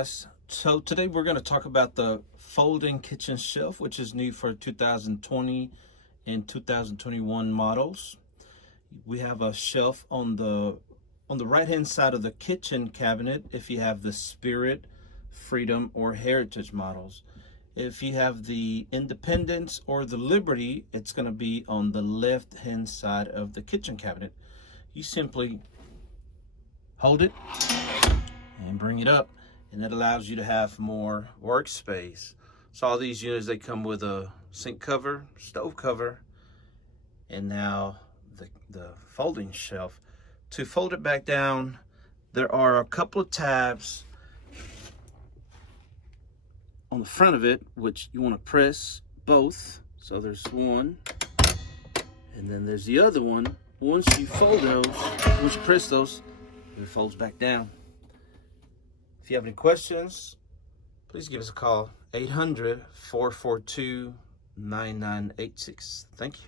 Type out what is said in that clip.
guys. So today we're going to talk about the folding kitchen shelf, which is new for 2020 and 2021 models. We have a shelf on the right hand side of the kitchen cabinet if you have the Spirit, Freedom, or Heritage models. If you have the Independence or the Liberty, it's going to be on the left hand side of the kitchen cabinet. You simply hold it and bring it up, and it allows you to have more workspace. So all these units, they come with a sink cover, stove cover, and now the folding shelf. To fold it back down, there are a couple of tabs on the front of it, which you want to press both. So there's one, and then there's the other one. Once you press those, it folds back down. If you have any questions, please give us a call, 800-442-9986. Thank you.